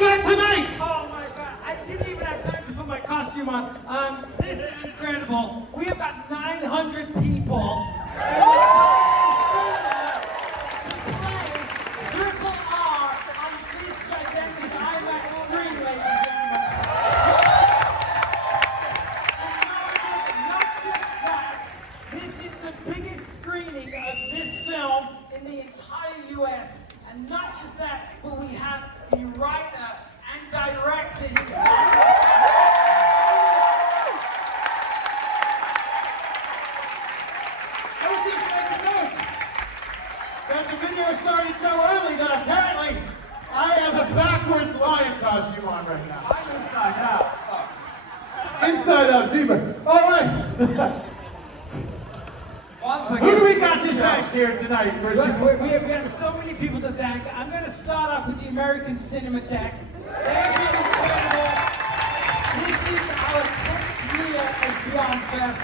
got tonight? Oh my God, I didn't even have time to put my costume on. This is incredible. We have got 900 people. Triple R on this gigantic IMAX screen, ladies and gentlemen. And not just that, this is the biggest screening of this film in the entire U.S. And not just that, but we have the writer and director himself. I was just making notes that the video started so early that apparently I have a backwards lion costume on right now. I'm inside out. Inside out zebra. All right. Who do we got to thank here tonight? We have so many people to thank. I'm going to start off with the American Cinematheque. They've been incredible. This is our 10th year of Beyond Fest.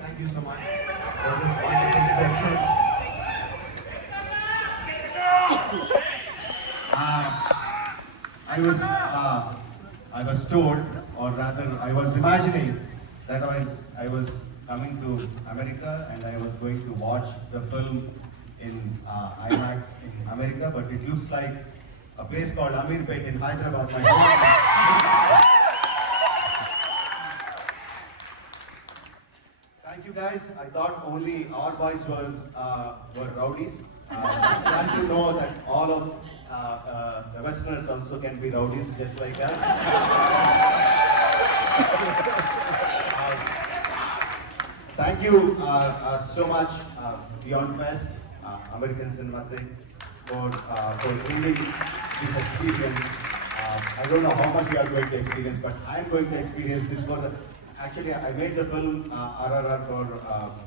Thank you so much for this wonderful reception. I was told, or rather, I was imagining that I was coming to America and I was going to watch the film in IMAX in America, but it looks like a place called Amirpet in Hyderabad, my home. Thank you guys. I thought only our boys were rowdies. Glad to know that all of the Westerners also can be rowdies just like us. Thank you so much, Beyond Fest, American Cinematheque, for bringing this experience. I don't know how much you are going to experience, but I'm going to experience this for the. Actually, I made the film RRR for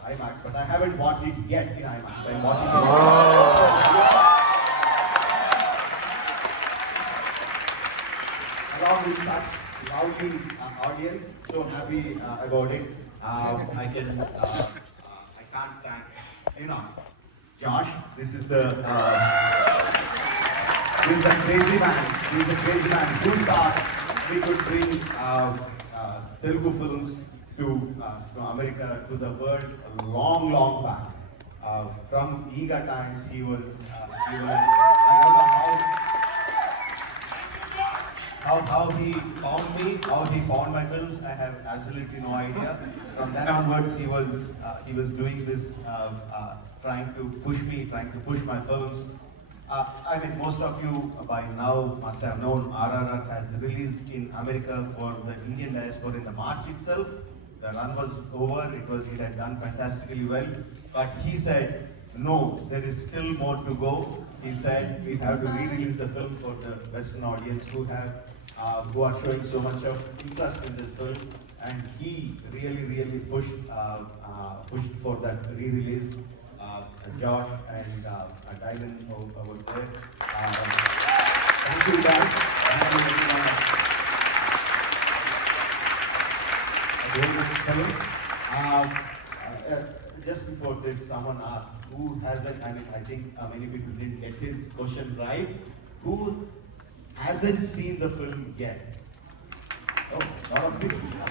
IMAX, but I haven't watched it yet in IMAX. I'm watching it. Along with such lovely audience, so happy about it. I can't thank enough. Josh, this is the crazy man. He's a crazy man. Who thought we could bring Telugu films to America, to the world, long back. From eager times, he was. I don't know how he found me, how he found my films. I have absolutely no idea. From then onwards, he was doing this, trying to push me, trying to push my films. I mean, most of you by now must have known RRR has released in America for the Indian diaspora in the March itself. The run was over, it had done fantastically well. But he said, no, there is still more to go. He said, we have to re-release the film for the Western audience who are showing so much of interest in this film. And he really pushed for that re-release. Josh and Dylan over there. Thank you guys. Thank you everyone. Just before this, someone asked, who hasn't, I think many people didn't get his question right. Who hasn't seen the film yet? Oh, a lot of people. I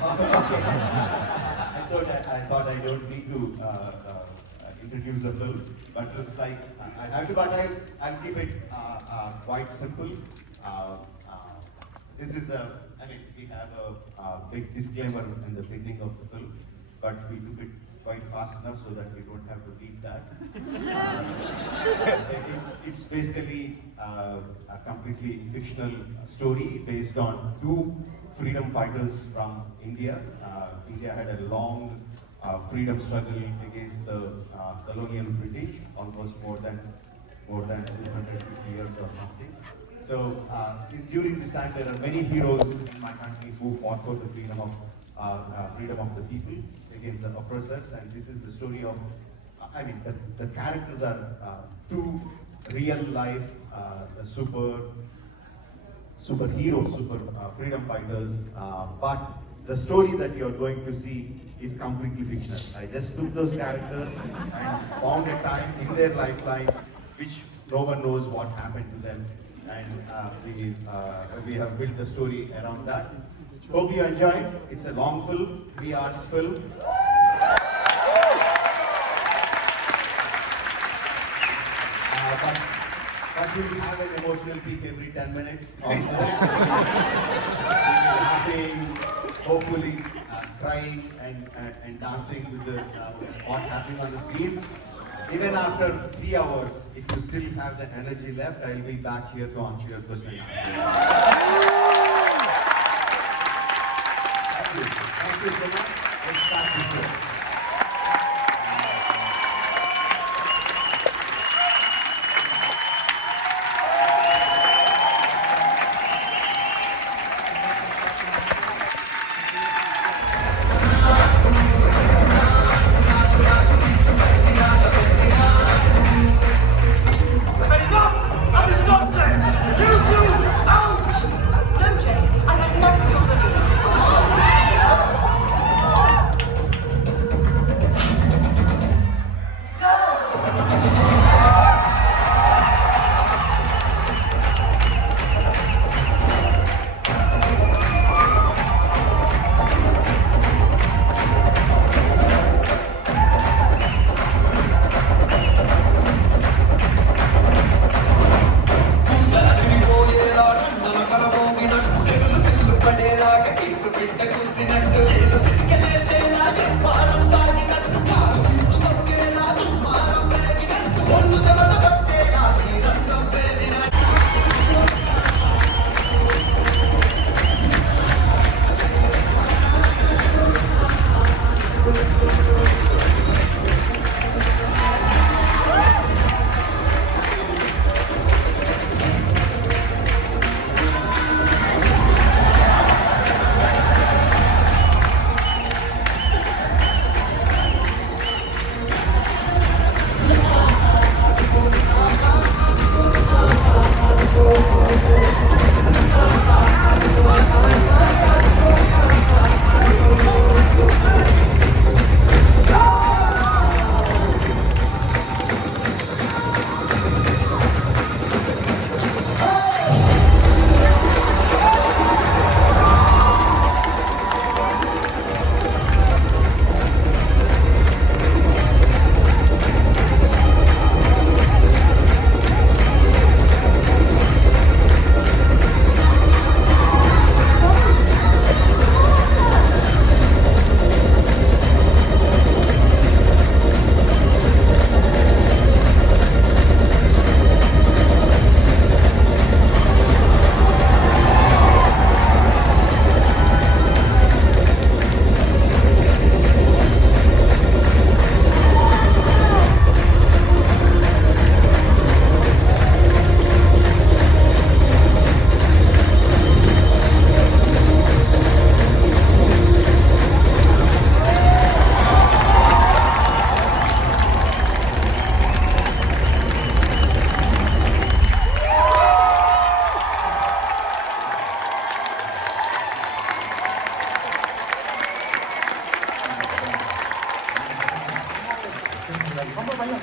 thought I don't need to introduce the film, but it looks like I have to, but I'll keep it quite simple. This is we have a big disclaimer in the beginning of the film, but we took it quite fast enough so that we don't have to read that. It's basically a completely fictional story based on two freedom fighters from India. India had a long freedom struggle against the colonial British, almost more than 250 years or something. So during this time, there are many heroes in my country who fought for the freedom of the people against the oppressors, and this is the story of. I mean, the characters are two real life superheroes, freedom fighters, but the story that you're going to see is completely fictional. I just took those characters and found a time in their lifeline which no one knows what happened to them, and we have built the story around that. Hope you enjoy. It's a long film, 3 hours film. But we will have an emotional peak every 10 minutes. Laughing, hopefully crying and dancing with what happening on the screen. Even after 3 hours, if you still have the energy left, I will be back here to answer your questions. Thank you. Thank you so much. Let's start the show. Vamos, vaya.